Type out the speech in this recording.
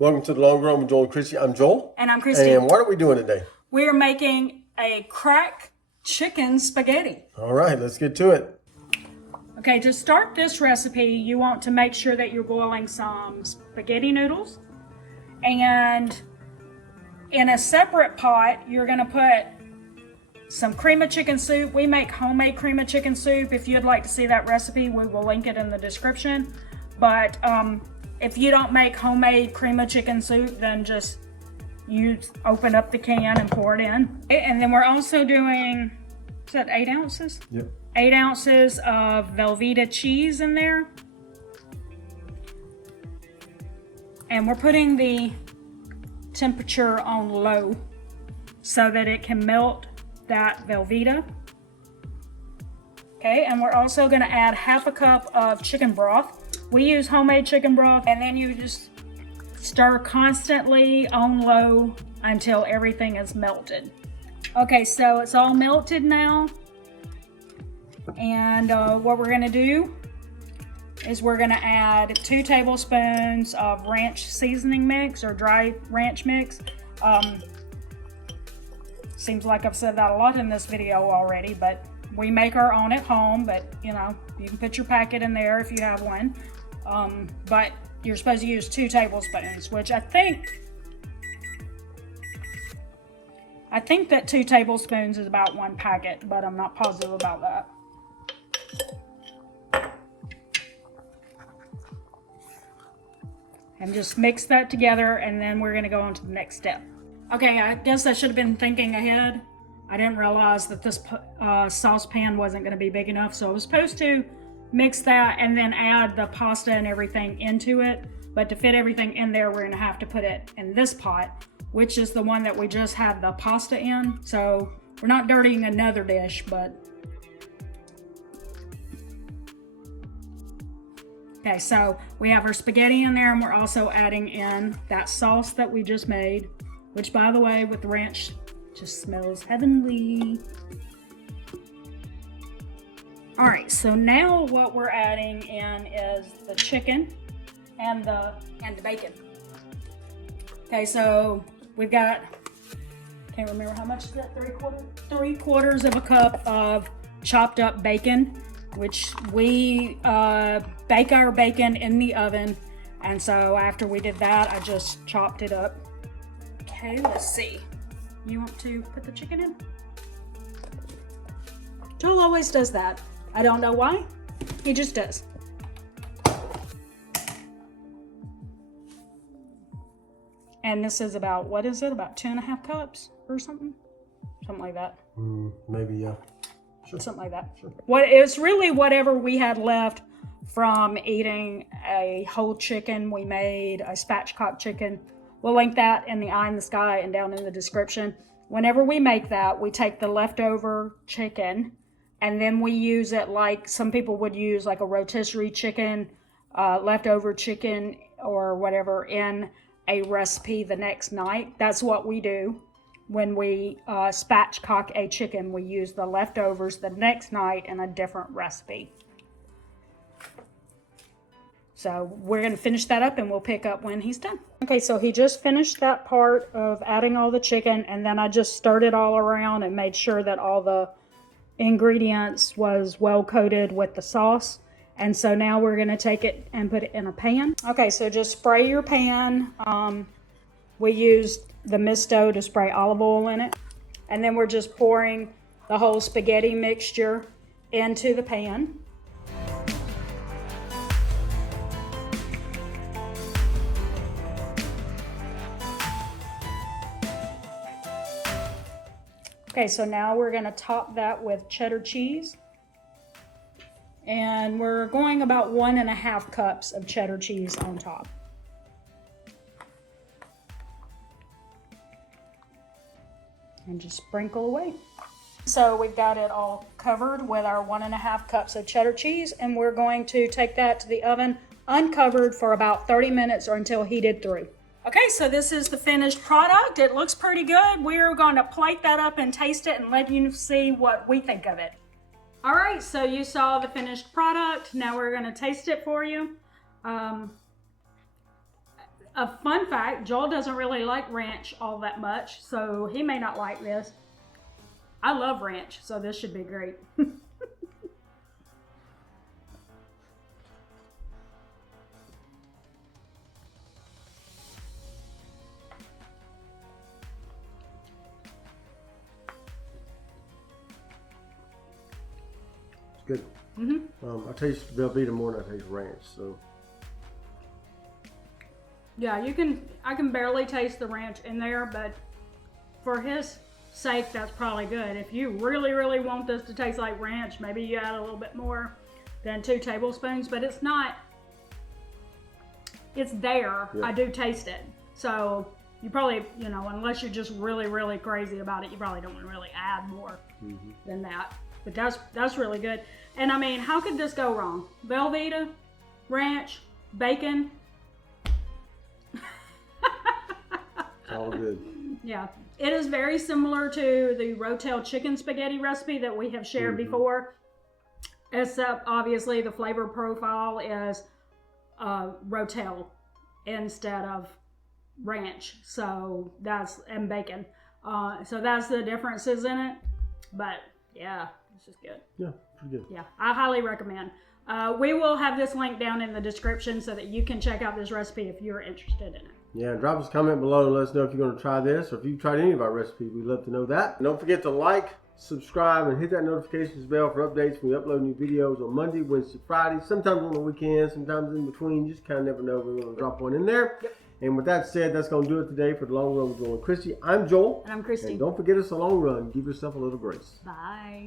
Welcome to the Long Run with Joel and Christy. I'm Joel. And I'm Christy. And what are we doing today? We're making a crack chicken spaghetti. All right, let's get to it. Okay, to start this recipe, you want to make sure that you're boiling some spaghetti noodles. And in a separate pot, you're going to put some cream of chicken soup. We make homemade cream of chicken soup. If you'd like to see that recipe, we will link it in the description. But if you don't make homemade cream of chicken soup, then just open up the can and pour it in. And then we're also doing, is that 8 ounces? Yep. 8 ounces of Velveeta cheese in there. And we're putting the temperature on low so that it can melt that Velveeta. Okay, and we're also gonna add half a cup of chicken broth. We use homemade chicken broth, and then you just stir constantly on low until everything is melted. Okay, so it's all melted now. And what we're gonna do is we're gonna add 2 tablespoons of ranch seasoning mix or dry ranch mix. Seems like I've said that a lot in this video already, but we make our own at home, but you know, you can put your packet in there if you have one. But you're supposed to use 2 tablespoons, which I think that 2 tablespoons is about 1 packet, but I'm not positive about that. And just mix that together, and then we're gonna go on to the next step. Okay, I guess I should have been thinking ahead. I didn't realize that this saucepan wasn't gonna be big enough, so I was supposed to mix that and then add the pasta and everything into it. But to fit everything in there, we're gonna have to put it in this pot, which is the one that we just have the pasta in. So we're not dirtying another dish, but. Okay, so we have our spaghetti in there, and we're also adding in that sauce that we just made, which, by the way, with the ranch, just smells heavenly. All right, so now what we're adding in is the chicken and the bacon. Okay, so we've got, can't remember how much is that, 3/4 of a cup of chopped up bacon, which we bake our bacon in the oven. And so after we did that, I just chopped it up. Okay, let's see. You want to put the chicken in? Joel always does that. I don't know why, he just does. And this is about, what is it, about 2.5 cups or something? Something like that. Maybe, yeah. Sure. Something like that. Sure. It's really whatever we had left from eating a whole chicken. We made a spatchcock chicken. We'll link that in the eye in the sky and down in the description. Whenever we make that, we take the leftover chicken and then we use it like some people would use like a rotisserie chicken, leftover chicken or whatever in a recipe the next night. That's what we do. When we spatchcock a chicken, we use the leftovers the next night in a different recipe. So we're gonna finish that up and we'll pick up when he's done. Okay, so he just finished that part of adding all the chicken, and then I just stirred it all around and made sure that all the ingredients was well coated with the sauce. And so now we're gonna take it and put it in a pan. Okay, so just spray your pan. We used the misto to spray olive oil in it. And then we're just pouring the whole spaghetti mixture into the pan. Okay, so now we're gonna top that with cheddar cheese. And we're going about 1.5 cups of cheddar cheese on top. And just sprinkle away. So we've got it all covered with our 1.5 cups of cheddar cheese, and we're going to take that to the oven uncovered for about 30 minutes or until heated through. Okay, so this is the finished product. It looks pretty good. We're going to plate that up and taste it and let you see what we think of it. All right, so you saw the finished product. Now we're going to taste it for you. a fun fact, Joel doesn't really like ranch all that much, so he may not like this. I love ranch, so this should be great. It's good. I taste Velveeta more than I taste ranch, so. Yeah, I can barely taste the ranch in there, but for his sake, that's probably good. If you really, really want this to taste like ranch, maybe you add a little bit more than 2 tablespoons, but it's not, it's there. Yeah. I do taste it. So you probably, you know, unless you're just really, really crazy about it, you probably don't want to really add more than that. But that's really good. And I mean, how could this go wrong? Velveeta, ranch, bacon. All good. Yeah, it is very similar to the Rotel chicken spaghetti recipe that we have shared before, except obviously the flavor profile is Rotel instead of ranch. So and bacon. So that's the differences in it. But yeah, it's just good. Yeah, pretty good. Yeah, I highly recommend. We will have this link down in the description so that you can check out this recipe if you're interested in it. Yeah, drop us a comment below and let us know if you're going to try this or if you've tried any of our recipes. We'd love to know that. And don't forget to like, subscribe, and hit that notifications bell for updates when we upload new videos on Monday, Wednesday, Friday, sometimes on the weekends, sometimes in between. You just kind of never know. We're going to drop one in there. Yep. And with that said, that's going to do it today for The Long Run with Joel and Christy. I'm Joel. And I'm Christy. And don't forget it's a long run. Give yourself a little grace. Bye.